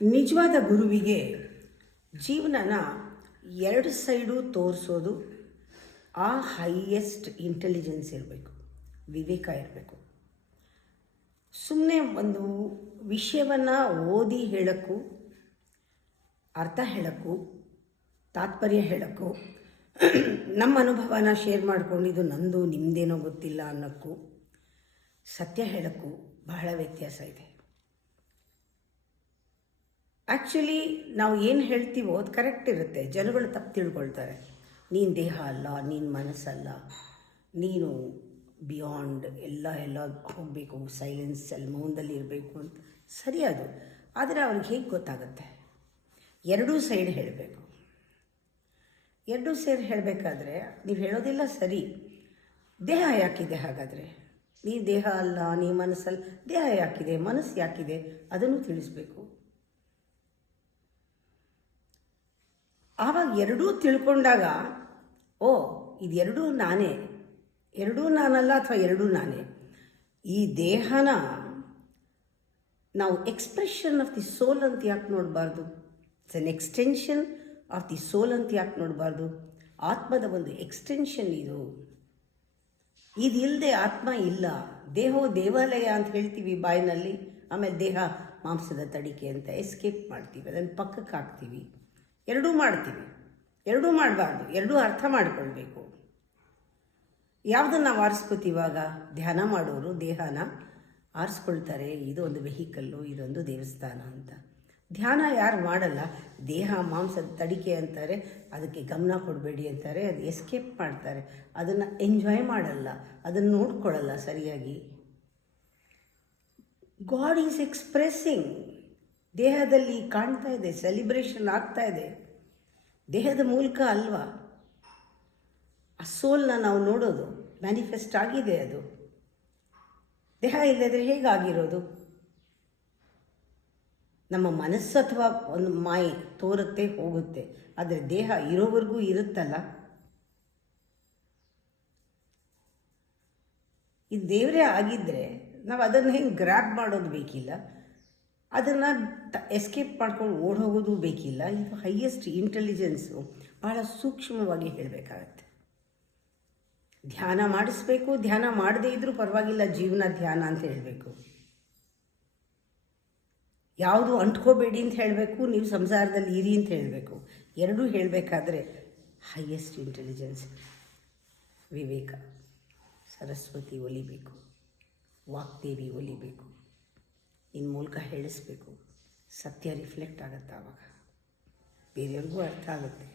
ನಿಜವಾದ ಗುರುವಿಗೆ ಜೀವನನ ಎರಡು ಸೈಡು ತೋರಿಸೋದು ಆ ಹೈಯೆಸ್ಟ್ ಇಂಟೆಲಿಜೆನ್ಸ್ ಇರಬೇಕು, ವಿವೇಕ ಇರಬೇಕು. ಸುಮ್ಮನೆ ಒಂದು ವಿಷಯವನ್ನು ಓದಿ ಹೇಳೋಕ್ಕೂ, ಅರ್ಥ ಹೇಳೋಕ್ಕೂ, ತಾತ್ಪರ್ಯ ಹೇಳೋಕ್ಕೂ, ನಮ್ಮ ಅನುಭವನ ಶೇರ್ ಮಾಡ್ಕೊಂಡಿದ್ದು ನಂದು ನಿಮ್ಮದೇನೋ ಗೊತ್ತಿಲ್ಲ ಅನ್ನೋಕ್ಕೂ, ಸತ್ಯ ಹೇಳೋಕ್ಕೂ ಬಹಳ ವ್ಯತ್ಯಾಸ ಇದೆ. ಆ್ಯಕ್ಚುಲಿ ನಾವು ಏನು ಹೇಳ್ತೀವೋ ಅದು ಕರೆಕ್ಟ್ ಇರುತ್ತೆ. ಜನಗಳು ತಪ್ಪು ತಿಳ್ಕೊಳ್ತಾರೆ. ನೀನು ದೇಹ ಅಲ್ಲ, ನೀನು ಮನಸ್ಸಲ್ಲ, ನೀನು ಬಿಯಾಂಡ್ ಎಲ್ಲ ಹೋಗಬೇಕು, ಸೈಲೆನ್ಸಲ್ಲಿ ಮೌನದಲ್ಲಿ ಇರಬೇಕು ಅಂತ. ಸರಿ ಅದು. ಆದರೆ ಅವ್ರಿಗೆ ಹೇಗೆ ಗೊತ್ತಾಗುತ್ತೆ? ಎರಡೂ ಸೈಡ್ ಹೇಳಬೇಕು. ಎರಡೂ ಸೈಡ್ ಹೇಳಬೇಕಾದ್ರೆ ನೀವು ಹೇಳೋದಿಲ್ಲ ಸರಿ. ದೇಹ ಯಾಕಿದೆ ಹಾಗಾದರೆ? ನೀ ದೇಹ ಅಲ್ಲ, ನೀ ಮನಸ್ಸಲ್ಲ. ದೇಹ ಯಾಕಿದೆ, ಮನಸ್ಸು ಯಾಕಿದೆ ಅದನ್ನು ತಿಳಿಸ್ಬೇಕು. ಆವಾಗ ಎರಡೂ ತಿಳ್ಕೊಂಡಾಗ ಇದೆರಡೂ ನಾನೇ, ಎರಡೂ ನಾನಲ್ಲ ಅಥವಾ ಎರಡೂ ನಾನೇ. ಈ ದೇಹನ ನಾವು ಎಕ್ಸ್ಪ್ರೆಷನ್ ಆಫ್ ದಿ ಸೋಲ್ ಅಂತ ಯಾಕೆ ನೋಡಬಾರ್ದು? It's an extension of the soul ಅಂತ ಯಾಕೆ ನೋಡಬಾರ್ದು? ಆತ್ಮದ ಒಂದು ಎಕ್ಸ್ಟೆನ್ಷನ್ ಇದು. ಇದಿಲ್ಲದೆ ಆತ್ಮ ಇಲ್ಲ. ದೇಹೋ ದೇವಾಲಯ ಅಂತ ಹೇಳ್ತೀವಿ ಬಾಯಿನಲ್ಲಿ, ಆಮೇಲೆ ದೇಹ ಮಾಂಸದ ತಡಿಕೆ ಅಂತ ಎಸ್ಕೇಪ್ ಮಾಡ್ತೀವಿ, ಅದನ್ನು ಪಕ್ಕಕ್ಕೆ ಹಾಕ್ತೀವಿ. ಎರಡೂ ಮಾಡ್ತೀವಿ. ಎರಡೂ ಮಾಡಬಾರ್ದು, ಎರಡೂ ಅರ್ಥ ಮಾಡಿಕೊಳ್ಬೇಕು. ಯಾವುದನ್ನು ನಾವು ಆರಿಸ್ಕೋತೀವಾಗ? ಧ್ಯಾನ ಮಾಡೋರು ದೇಹನ ಆರಿಸ್ಕೊಳ್ತಾರೆ, ಇದೊಂದು ವೆಹಿಕಲ್ಲು, ಇದೊಂದು ದೇವಸ್ಥಾನ ಅಂತ. ಧ್ಯಾನ ಯಾರು ಮಾಡಲ್ಲ, ದೇಹ ಮಾಂಸದ ತಡಿಕೆ ಅಂತಾರೆ, ಅದಕ್ಕೆ ಗಮನ ಕೊಡಬೇಡಿ ಅಂತಾರೆ, ಅದು ಎಸ್ಕೇಪ್ ಮಾಡ್ತಾರೆ, ಅದನ್ನು ಎಂಜಾಯ್ ಮಾಡಲ್ಲ, ಅದನ್ನು ನೋಡ್ಕೊಳ್ಳಲ್ಲ ಸರಿಯಾಗಿ. God is expressing. ದೇಹದಲ್ಲಿ ಕಾಣ್ತಾ ಇದೆ, ಸೆಲಿಬ್ರೇಷನ್ ಆಗ್ತಾ ಇದೆ. ದೇಹದ ಮೂಲಕ ಅಲ್ವಾ ಆ ಸೋಲ್ನ ನಾವು ನೋಡೋದು, ಮ್ಯಾನಿಫೆಸ್ಟ್ ಆಗಿದೆ ಅದು. ದೇಹ ಇಲ್ಲದ್ರೆ ಹೇಗಾಗಿರೋದು? ನಮ್ಮ ಮನಸ್ಸು ಅಥವಾ ಒಂದು ಮಾಯೆ ತೋರುತ್ತೆ ಹೋಗುತ್ತೆ, ಆದರೆ ದೇಹ ಇರೋವರೆಗೂ ಇರುತ್ತಲ್ಲ. ಇದು ದೇವರೇ ಆಗಿದ್ದರೆ ನಾವು ಅದನ್ನು ಹೆಂಗೆ ಗ್ರ್ಯಾಬ್ ಮಾಡೋದು ಬೇಕಿಲ್ಲ, ಅದನ್ನು ಎಸ್ಕೇಪ್ ಮಾಡ್ಕೊಂಡು ಓಡೋಗೋದು ಬೇಕಿಲ್ಲ. ಇದು ಹೈಯೆಸ್ಟ್ ಇಂಟೆಲಿಜೆನ್ಸು. ಭಾಳ ಸೂಕ್ಷ್ಮವಾಗಿ ಹೇಳಬೇಕಾಗತ್ತೆ. ಧ್ಯಾನ ಮಾಡಿಸ್ಬೇಕು, ಧ್ಯಾನ ಮಾಡದೇ ಇದ್ದರೂ ಪರವಾಗಿಲ್ಲ, ಜೀವನ ಧ್ಯಾನ ಅಂತ ಹೇಳಬೇಕು. ಯಾವುದು ಅಂಟ್ಕೋಬೇಡಿ ಅಂತ ಹೇಳಬೇಕು, ನೀವು ಸಂಸಾರದಲ್ಲಿ ಇರಿ ಅಂತ ಹೇಳಬೇಕು. ಎರಡೂ ಹೇಳಬೇಕಾದ್ರೆ ಹೈಯೆಸ್ಟ್ ಇಂಟೆಲಿಜೆನ್ಸ್, ವಿವೇಕ, ಸರಸ್ವತಿ ಒಲಿಬೇಕು, ವಾಗ್ದೇವಿ ಒಲಿಬೇಕು. ಇನ್ನು ಮೂಲಕ ಹೇಳಿಸ್ಬೇಕು. ಸತ್ಯ ರಿಫ್ಲೆಕ್ಟ್ ಆಗುತ್ತೆ, ಆವಾಗ ಬೇರೆಯವ್ರಿಗೂ ಅರ್ಥ ಆಗುತ್ತೆ.